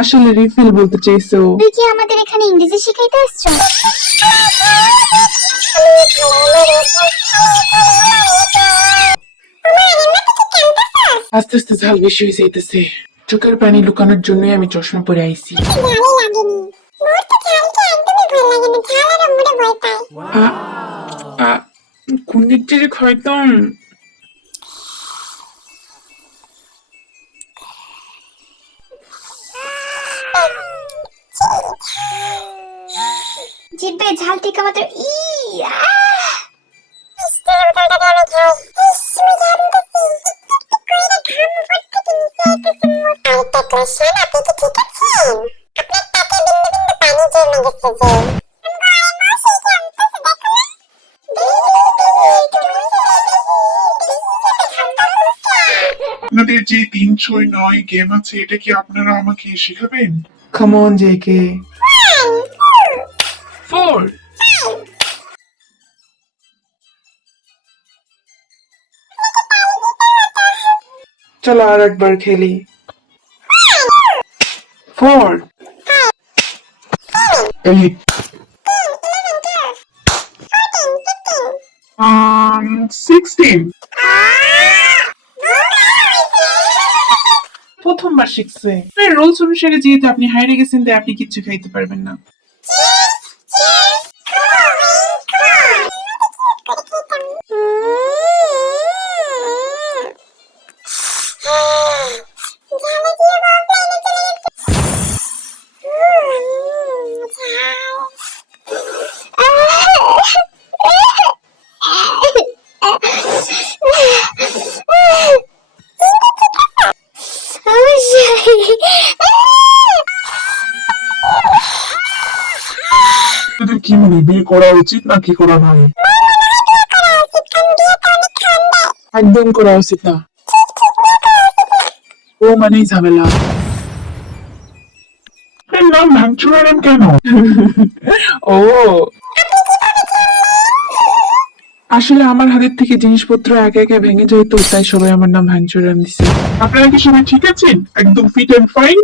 আসলে রিফিল বলতে চাইছো। তুই কি আমাদের এখানে ইংরেজি শিখাইতে আসছো? আস্তে আস্তে ঝাল বেশি হয়ে যাইতেছে। চোখের পানি লুকানোর জন্যই আমি চশমা পরে আইছি। আ আ কোন দিক থেকে খাইতাম? জিভে ঝাল টিকা মাত্র আপনাদের যে 3-6-9 গেম আছে এটা কি আপনারা আমাকে শেখাবেন? Come on, JK. 4. চলো আর একবার খেলি। 4. 8 16 প্রথমবার শিখছে। রুলস অনুসারে যেহেতু আপনি হাইরে গেছেন তাই আপনি কিচ্ছু খাইতে পারবেন না। আপনাদের কি মনে হয় বিয়ে করা উচিত নাকি করা নয়? একদম করা উচিত না। ও মানেই ঝামেলা। এর নাম ভাঙচুরারেন কেন? ও আসলে আমার হাতের থেকে জিনিসপত্র একা একা ভেঙে যাইতো, তাই সবাই আমার নাম ভাঙচুরান দিছে। আপনারা কি সবাই ঠিক আছেন? একদম ফিট এন্ড ফাইন?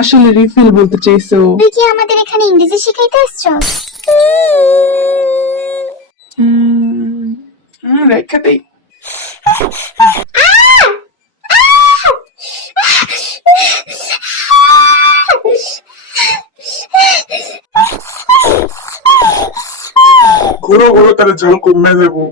আসলে রিফিল বলতে চাইছো। তুই কি আমাদের এখানে ইংরেজি শিখাইতে আসছো? রেখা দেই। ঘুরো ঘুরো তাহলে ঝাল কমে যাবো।